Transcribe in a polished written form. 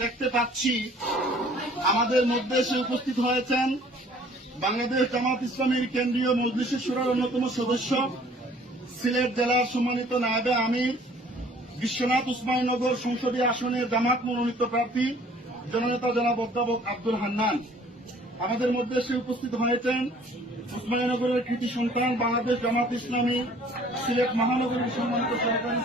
দেখতে পাচ্ছি আমাদের মধ্যে এসে উপস্থিত হয়েছেন বাংলাদেশ জামাত ইসলামীর কেন্দ্রীয় মজলিসে শুরার অন্যতম সদস্য, সিলেট জেলার সম্মানিত নায়েবে আমির, বিশ্বনাথ উসমানীনগর সংসদীয় আসনের জামাত মনোনীত প্রার্থী জননেতা জনাব অধ্যাপক আব্দুল হান্নান। আমাদের মধ্যে এসে উপস্থিত হয়েছেন উসমানীনগরের কৃতি সন্তান, বাংলাদেশ জামাত ইসলামী সিলেট মহানগরীর সম্মানিত সরকারি